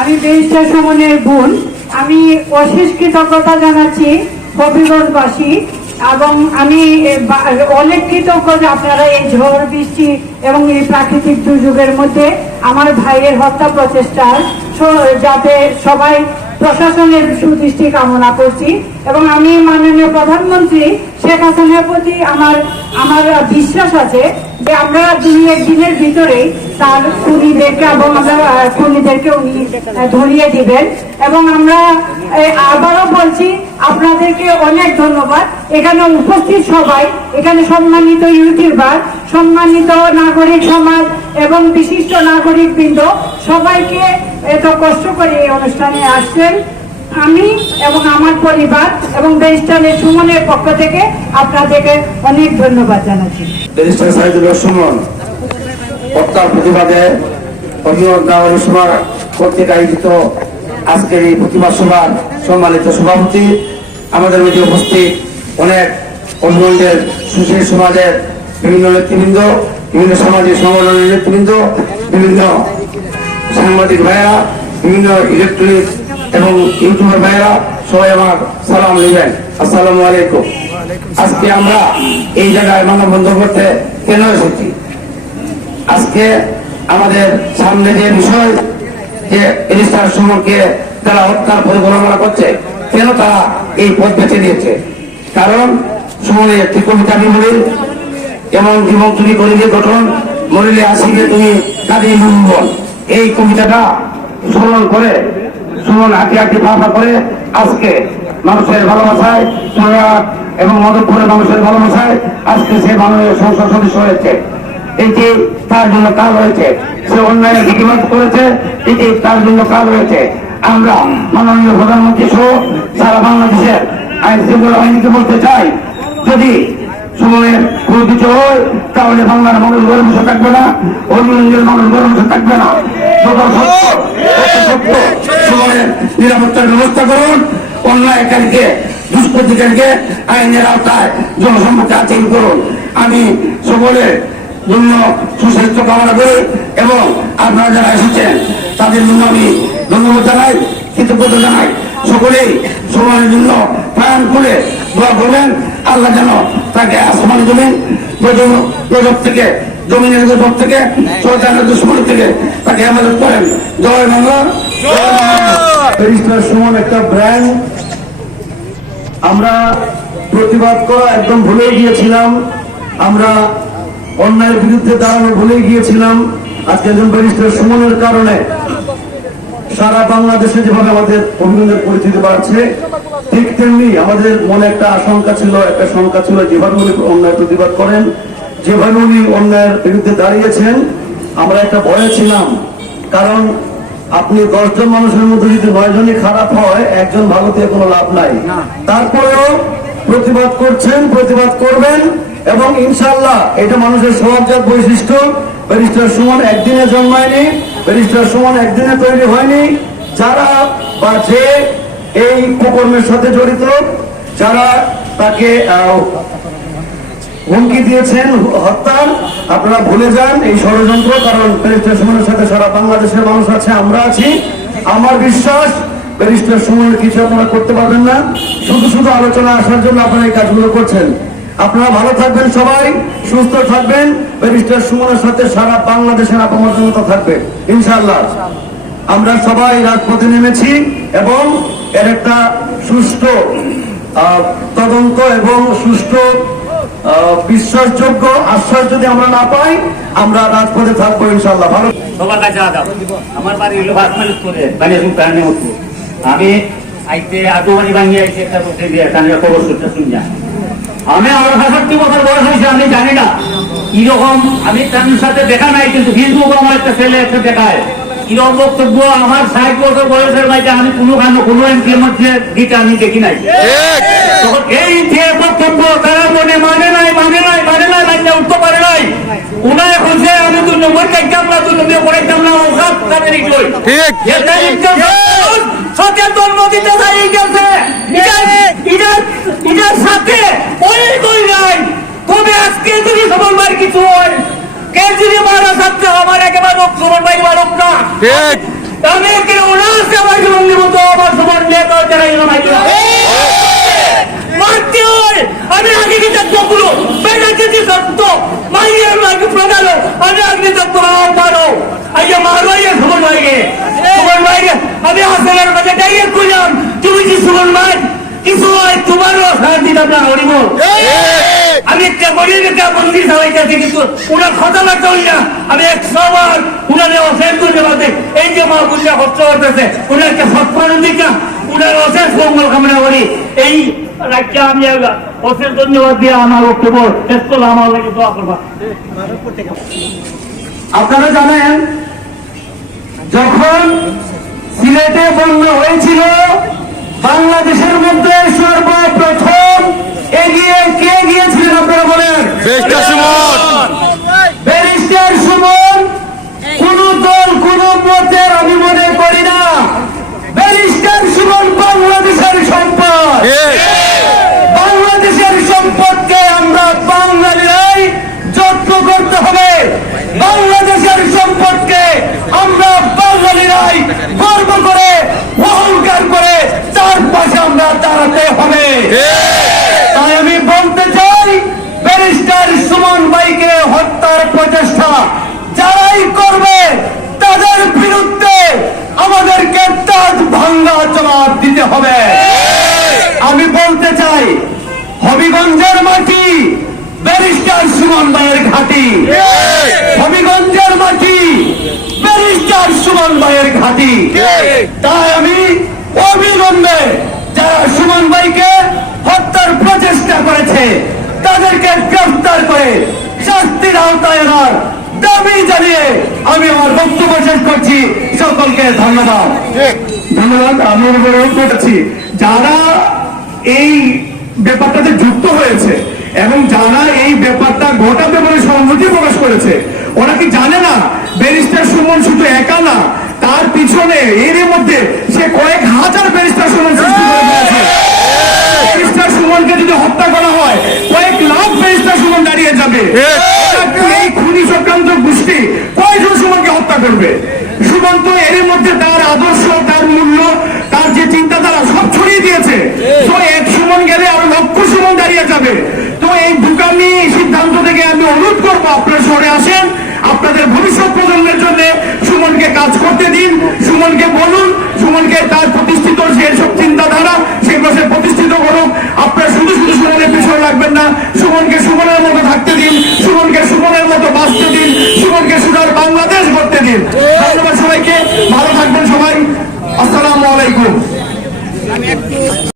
আমি বেরিস্টার সুমনের বোন। আমি অশেষ কৃতজ্ঞতা জানাচ্ছি হবিগঞ্জবাসী এবং আমি অনেক কৃতজ্ঞ যে আপনারা এই ঝড়, বৃষ্টি এবং এই প্রাকৃতিক দুর্যোগের মধ্যে আমার ভাইয়ের হত্যা প্রচেষ্টার যাতে সবাই প্রশাসনের সুদৃষ্টি কামনা করছি এবং আমি মাননীয় প্রধানমন্ত্রী শেখ হাসিনার প্রতি আমার আমার বিশ্বাস আছে যে আমরা দুই একদিনের ভিতরেই তার খুনিদেরকে এবং আমরা খুনিদেরকে উনি ধরিয়ে দিবেন। এবং আমরা আবারও বলছি, আপনাদেরকে অনেক ধন্যবাদ। এখানে উপস্থিত সবাই, এখানে সম্মানিত ইউটিউবার, সম্মানিত নাগরিক সমাজ এবং বিশিষ্ট নাগরিক বৃন্দ সবাইকে এত কষ্ট করে এই অনুষ্ঠানে আসছেন। আমি এবং আমার পরিবার এবং ব্যারিস্টারের সুমনের পক্ষ থেকে আপনাদেরকে অনেক ধন্যবাদ জানাচ্ছি। ব্যারিস্টার সুমন, হত্যার প্রতিবাদে সভা কর্তৃক আয়োজিত আজকের এই প্রতিবাদ সভার সম্মানিত সভাপতি, আমাদের মধ্যে উপস্থিত অনেক অভিভাবকদের সুশীল সমাজের বিভিন্ন নেতৃবৃন্দ, বিভিন্ন সামাজিক সংগঠনের নেতৃবৃন্দ, বিভিন্ন সাংবাদিক ভাইয়েরা বিভিন্ন ইলেকট্রনিক এবং ইউটিউবার ভাইয়েরা সবাই আমার সালাম নেবেন। আসসালামু আলাইকুম। আজকে আমরা এই জায়গায় মানববন্ধন করতে কেন এসেছি? আজকে আমাদের সামনে যে বিষয়, যে রেজিস্টার সুমনকে তারা হত্যার পরিকল্পনা করছে, কেন তারা এই পথ বেছে নিয়েছে? কারণ সুমনের একটি কবিতা বিবরী এমন জীবন তুমি করিলে গঠন, মরিলে আসিবে তুমি কাঁদিয়ে এই কবিতাটা স্মরণ করে সুমন হাঁটি হাঁটি ভাষা করে আজকে মানুষের ভালোবাসায় সোনারহাট এবং মদকপুরের মানুষের ভালোবাসায় আজকে সে মাননীয় সংসদ সদস্য হয়েছে। এটি তার জন্য কাল হয়েছে। সে অন্যায়ের প্রতিবাদ করেছে, এটি তার জন্য কাল হয়েছে। আমরা মাননীয় প্রধানমন্ত্রী সহ সারা বাংলাদেশের আইন শৃঙ্খলা বাহিনীকে বলতে চাই, যদি সময়ের কোনো কিছু হয়, তাহলে বাংলার মানুষ ঘরে বসে থাকবে না অন্যের মানুষ ঘরে বসে থাকবে না। নিরাপত্তার ব্যবস্থা করুন, অন্যায়কারীকে, দুষ্কৃতিকারীকে আইনের আওতায় জনসম্মুখে আচরণ করুন। আমি সকলের জন্য সুস্বাস্থ্য কামনা করি এবং আপনারা যারা এসেছেন, তাদের জন্য আমি ধন্যবাদ জানাই, কৃতজ্ঞতা জানাই। সকলেই সময়ের জন্য প্রাণ খুলে দোয়া করবেন। আল্লাহ যেন তাকে আসমান জমিন থেকে, জমিনের গজব থেকে শয়তানের দুশ্মন থেকে তাকে হেফাজত করেন। জয় বাংলা। সুমন, একটা ব্র্যান্ড আমরা প্রতিবাদ করা একদম ভুলে গিয়েছিলাম। আমরা অন্যায়ের বিরুদ্ধে দাঁড়ানো ভুলে গিয়েছিলাম। আজকে একজন ব্যারিস্টার সুমনের কারণে সারা বাংলাদেশে যেভাবে আমাদের অভিনন্দনের পরিচিতি বাড়ছে ঠিক তেমনি আমাদের মনে একটা আশঙ্কা ছিল একটা শঙ্কা ছিল যেভাবে উনি অন্যায় প্রতিবাদ করেন। যেভাবে উনি অন্যায়ের বিরুদ্ধে দাঁড়িয়েছেন আমরা একটা ভয়ে ছিলাম। কারণ আপনি দশজন মানুষের মধ্যে যদি নয় জনই খারাপ হয় একজন ভালো দিয়ে কোনো লাভ নাই। তারপরেও প্রতিবাদ করছেন প্রতিবাদ করবেন এবং ইনশাল্লাহ এটা মানুষের স্বভাবজাত বৈশিষ্ট্য। ব্যারিস্টার সুমন একদিনে জন্মায়নি ব্যারিস্টার সুমন একদিনে তৈরি হয়নি। যারা বা যে এই কুকর্মের সাথে জড়িত যারা তাকে হুমকি দিয়েছেন হত্যার আপনারা ভুলে যান এই ষড়যন্ত্র, কারণ ব্যারিস্টার সুমনের সাথে সারা বাংলাদেশের মানুষ আছে, আমরা আছি। আমার বিশ্বাস, ব্যারিস্টার সুমনের কিছু আপনারা করতে পারবেন না। শুধু শুধু আলোচনা আসার জন্য আপনারা এই কাজগুলো করছেন। আপনারা ভালো থাকবেন সবাই, সুস্থ থাকবেন। ব্যারিস্টার সুমনের সাথে সারা বাংলাদেশের আপমর্যাদা থাকবে, ইনশাআল্লাহ। আমরা সবাই রাজপথে নেমেছি এবং এর একটা সুষ্ঠু তদন্ত এবং সুষ্ঠু বিশ্বাসযোগ্য আশ্বাস যদি আমরা না পাই, আমরা রাজপথে থাকব ইনশাল্লাহ ভালো সবার কাছে আমার বাড়ি হলো করে বানিয়ে আমি উঠবো আমি আইতে আদু বাড়ি ভাঙিয়ে আইতে একটা বসে দিয়ে কানে খবর শুনতে শুনছি আমি আমার সাতষট্টি বছর বয়স হয়েছে, আমি জানি না। কীরকম আমি তার সাথে দেখা নাই, কিন্তু ফেসবুক আমার একটা ছেলে একটা দেখায়। কীরকম বক্তব্য আমার ষাট বছর বয়সের মাঝে আমি কোনো গান কোনো এমপির মধ্যে দিতে আমি দেখি নাই। তখন এই যে বক্তব্য তারা মনে মানে নাই মানে নাই মানে নাই লাইনে উঠতে পারে নাই। উনায় খুঁজে আমি তো নম্বর কাটতাম না তো নম্বর করাইতাম না ওখান তাদের ঠিক। সচেতন নদীতে দাঁড়িয়ে গেছে। ইটার ইটার সাথে নাই? তবে আজকে যদি সবলবার কিছু হয় কেজরিওয়াল সাথে আমার একেবারে সবলবার মারক না? ঠিক। আমি একে ওরা সুমন নিয়ে তো যারা এলো ভাই। মারতে হয়। আমি আগে কি দেখব পুরো? বেড়াতে যে সত্য। মাইয়ের মাকে প্রদানো আমি আগে দেখব আমার মারো। আইয়া মারো আইয়া সুমন ভাইকে। সুমন ভাইকে আমি হাসনের কাছে ডাইয়ে করলাম তুমি যে সুমন ভাই? কিছু হয় তোমারও শান্তি আপনার হরিমল আমি একটা চালাইতেছি কিন্তু ওনার আমি উনারে অশেষ ধন্যবাদ এই যে মা বুঝে কষ্ট করতেছে সৎমানন দিকা উনার অশেষ মঙ্গল কামনা করি। এই রাজ্যে আমি অশেষ ধন্যবাদ দিয়ে আমার বক্তব্য শেষ করলাম। আমার লাগে দোয়া করবা। আপনারা জানেন, যখন সিলেটে বন্ধ হয়েছিল বাংলাদেশের মধ্যে সর্বপ্রথম এগিয়ে কে গিয়েছিলেন আপনারা বেশটা সুমন। ব্যারিস্টার সুমন কোন দল কোন মতের আমি মনে করি না ব্যারিস্টার সুমন বাংলাদেশের সম্পদ বাংলাদেশের সম্পদকে আমরা বাঙালিরাই যত্ন করতে হবে বাংলাদেশের সম্পদকে আমরা বাঙালিরাই গর্ব করে অহংকার করে তার পাশে আমরা দাঁড়াতে হবে তাই আমি বলতে চাই ব্যারিস্টার সুমন ভাইকে হত্যার প্রচেষ্টা যারাই করবে তাদের বিরুদ্ধে আমাদেরকে তাজ ভাঙ্গা জবাব দিতে হবে আমি বলতে চাই হবিগঞ্জের মাটি ব্যারিস্টার সুমন ভাইয়ের ঘাটি। হবিগঞ্জের মাটি ব্যারিস্টার সুমন ভাইয়ের ঘাটি। তাই আমি অবিলম্বে যারা সুমন ভাইকে হত্যার প্রচেষ্টা করেছে তাদেরকে গ্রেফতার করে শাস্তির আওতায় আনার দাবি জানিয়ে আমি আমার বক্তব্য শেষ করছি। সকলকে ধন্যবাদ। ধন্যবাদ আমি অনুরোধ করেছি যারা এই ব্যাপারটাতে যুক্ত হয়েছে এবং যারা এই ব্যাপারটা ঘটাতে বলে সম্মতি প্রকাশ করেছে ওরা কি জানে না ব্যারিস্টার সুমন শুধু একা না তার পিছনে এর মধ্যে সে কয়েক হাজার ব্যারিস্টার সুমন সৃষ্টি করে ফেলেছে। ব্যারিস্টার সুমনকে যদি হত্যা করা হয় কয়েক লাখ ব্যারিস্টার সুমন দাঁড়িয়ে যাবে। এই খুনি চক্রান্ত গোষ্ঠী কয়জন সুমনকে হত্যা করবে? সুমন তো এর মধ্যে তার আদর্শ তার মূল্য তার যে চিন্তাধারা সব ছড়িয়ে দিয়েছে তো এক সুমন গেলে আরও লক্ষ সুমন দাঁড়িয়ে যাবে তো এই বুকামি সিদ্ধান্ত থেকে আমি অনুরোধ করব আপনারা সরে আসেন, আপনাদের ভবিষ্যৎ প্রজন্মের জন্য সুমনকে কাজ করতে দিন, সুমনকে বলুন, সুমনকে তার প্রতিষ্ঠিত যেসব চিন্তাধারা সেগুলো